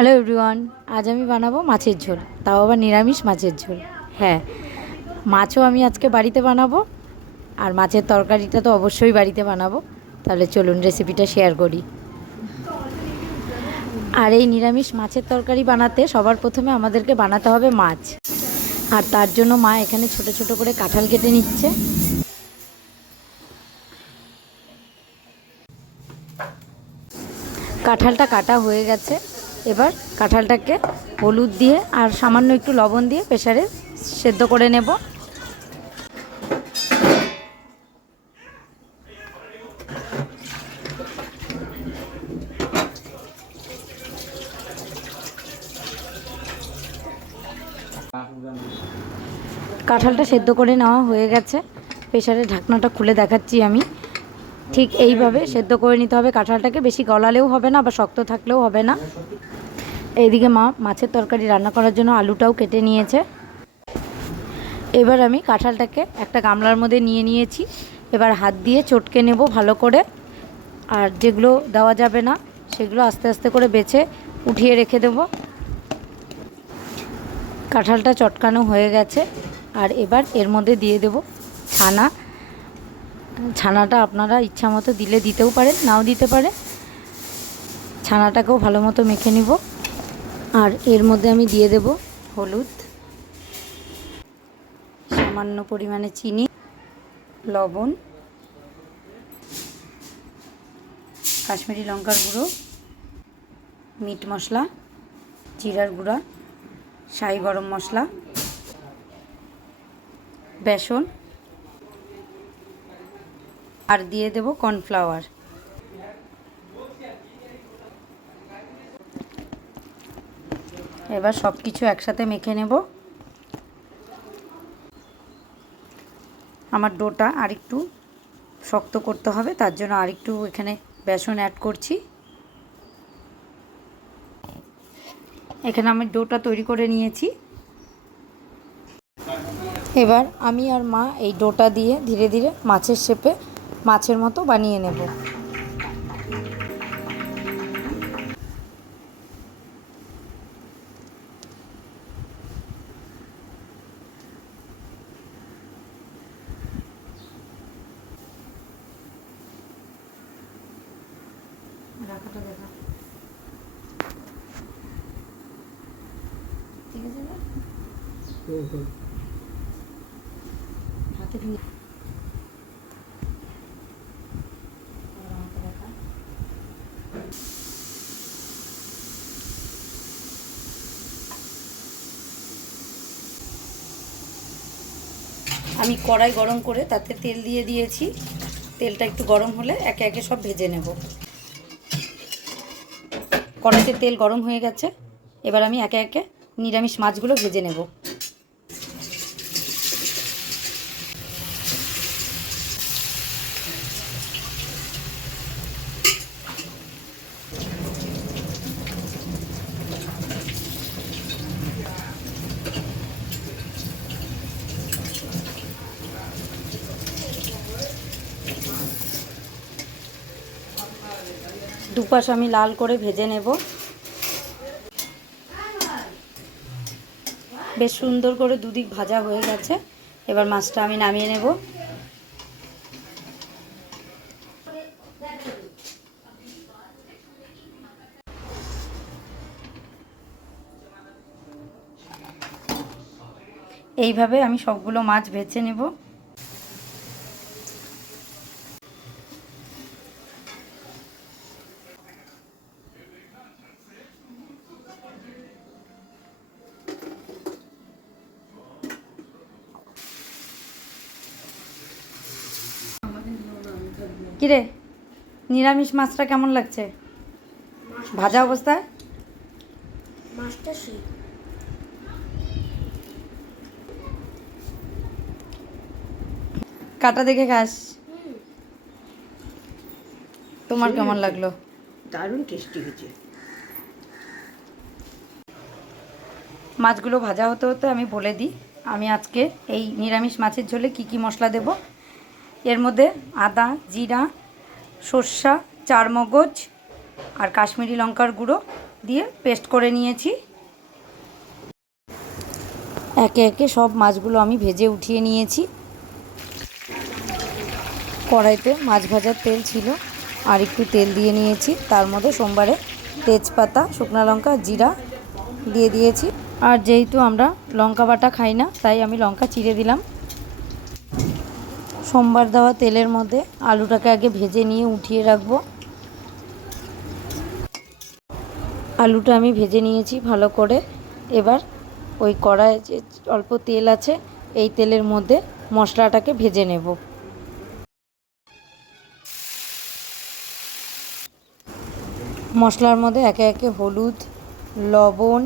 Hello everyone আজ আমি বানাবো মাছের ঝোল তাও আবার নিরামিষ মাছের ঝোল। হ্যাঁ। মাছও আমি আজকে বাড়িতে বানাবো আর মাছের তরকারিটা তো অবশ্যই বাড়িতে বানাবো। তাহলে চলুন রেসিপিটা শেয়ার করি। আর এই নিরামিষ মাছের তরকারি বানাতে সবার প্রথমে আমাদেরকে বানাতে হবে মাছ। আর তার জন্য মা এখানে ছোট ছোট করে কাঁঠাল কেটে নিচ্ছে। কাঁঠালটা কাটা হয়ে গেছে। এবার কাঁঠালটাকে হলুদ দিয়ে আর সামান্য একটু লবণ দিয়ে প্রেশারে সেদ্ধ করে নেব। কাঁঠালটা সেদ্ধ করে নেওয়া হয়ে গেছে। প্রেসারের ঢাকনাটা খুলে দেখাচ্ছি আমি। ঠিক এইভাবে সেদ্ধ করে নিতে হবে। কাঁঠালটাকে বেশি গলালেও হবে না বা শক্ত থাকলেও হবে না। এইদিকে মা মাছের তরকারি রান্না করার জন্য আলুটাও কেটে নিয়েছে। এবার আমি কাঁঠালটাকে একটা গামলার মধ্যে নিয়ে নিয়েছি। এবার হাত দিয়ে চটকে নেব ভালো করে। আর যেগুলো দেওয়া যাবে না, সেগুলো আস্তে আস্তে করে বেছে উঠিয়ে রেখে দেব। কাঁঠালটা চটকানো হয়ে গেছে। আর এবার এর মধ্যে দিয়ে দেব ছানা। ছানাটা আপনারা ইচ্ছা মতো দিলে দিতেও পারেন, নাও দিতে পারে ছানাটাকেও ভালো মতো মেখে নিব। আর এর মধ্যে আমি দিয়ে দেব হলুদ, সামান্য পরিমাণে চিনি, লবণ, কাশ্মীরি লঙ্কার গুঁড়ো, মিট মশলা, জিরার গুঁড়া, শাহি গরম মশলা, বেসন আর দিয়ে দেব কর্নফ্লাওয়ার। এবার সব কিছু একসাথে মেখে নেব। আমার ডোটা আরেকটু শক্ত করতে হবে, তার জন্য আরেকটু এখানে বেসন অ্যাড করছি। এখানে আমি ডোটা তৈরি করে নিয়েছি। এবার আমি আর মা এই ডোটা দিয়ে ধীরে ধীরে মাছের শেপে মাছের মতো বানিয়ে নেব। দেখা। ঠিক আছে হাতে ভেঙে। আমি কড়াই গরম করে তাতে তেল দিয়ে দিয়েছি। তেলটা একটু গরম হলে একে একে সব ভেজে নেব। কড়াইতে তেল গরম হয়ে গেছে। এবার আমি একে একে নিরামিষ মাছগুলো ভেজে নেব। দুপাশ আমি লাল করে ভেজে নেব। বেশ সুন্দর করে দুদিক ভাজা হয়ে গেছে। এবার মাছটা আমি নামিয়ে নেব। এইভাবে আমি সবগুলো মাছ বেছে নেব। কিরে? নিরামিষ মাছটা কেমন লাগছে? ভাজা অবস্থায়? মাছটা কাটা দেখে খাস। তোমার কেমন লাগল? দারুণ টেস্টি হয়েছে। মাছগুলো ভাজা হতে হতে আমি বলে দিই আমি আজকে এই নিরামিষ মাছের ঝোলে কি কি মশলা দেব? এর মধ্যে আদা, জিরা, সর্ষা, চারমগজ আর কাশ্মীরি লঙ্কার গুঁড়ো দিয়ে পেস্ট করে নিয়েছি। একে একে সব মাছগুলো আমি ভেজে উঠিয়ে নিয়েছি। কড়াইতে মাছ ভাজার তেল ছিল আর একটু তেল দিয়ে নিয়েছি। তার মধ্যে সোমবারে তেজপাতা, শুকনো লঙ্কা, জিরা দিয়ে দিয়েছি। আর যেহেতু আমরা লঙ্কা বাটা খাই না, তাই আমি লঙ্কা চিড়ে দিলাম। সোমবার দেওয়া তেলের মধ্যে আলুটাকে আগে ভেজে নিয়ে উঠিয়ে রাখব। আলুটা আমি ভেজে নিয়েছি ভালো করে। এবার ওই কড়ায় যে অল্প তেল আছে, এই তেলের মধ্যে মশলাটাকে ভেজে নেব। মশলার মধ্যে একে একে হলুদ, লবণ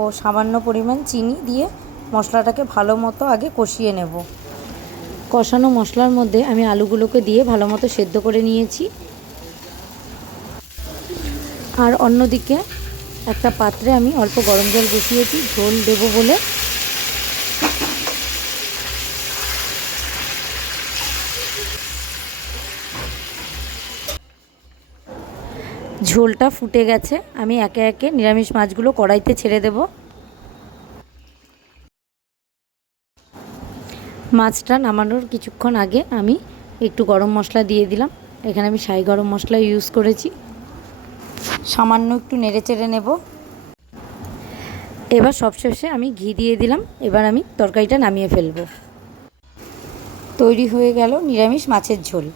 ও সামান্য পরিমাণ চিনি দিয়ে মশলাটাকে ভালো মতো আগে কষিয়ে নেব। কষানো মশলার মধ্যে আমি আলুগুলোকে দিয়ে ভালো মতো সেদ্ধ করে নিয়েছি। আর অন্যদিকে একটা পাত্রে আমি অল্প গরম জল বসিয়েছি, ঝোল দেবো বলে। ঝোলটা ফুটে গেছে, আমি একে একে নিরামিষ মাছগুলো কড়াইতে ছেড়ে দেব। মাছটা নামানোর কিছুক্ষণ আগে আমি একটু গরম মশলা দিয়ে দিলাম। এখানে আমি সাই গরম মশলা ইউজ করেছি। সামান্য একটু নেড়ে চেড়ে নেব। এবার সবশেষে আমি ঘি দিয়ে দিলাম। এবার আমি তরকারিটা নামিয়ে ফেলব। তৈরি হয়ে গেল নিরামিষ মাছের ঝোল।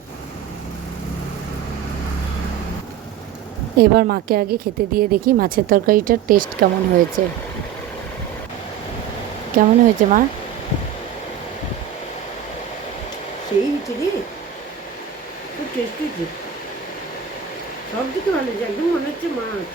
এবার মাকে আগে খেতে দিয়ে দেখি মাছের তরকারিটার টেস্ট কেমন হয়েছে। কেমন হয়েছে মা? সেই হচ্ছে কি খুব টেস্টি সব থেকে ভালো একদম মনে হচ্ছে মাছ।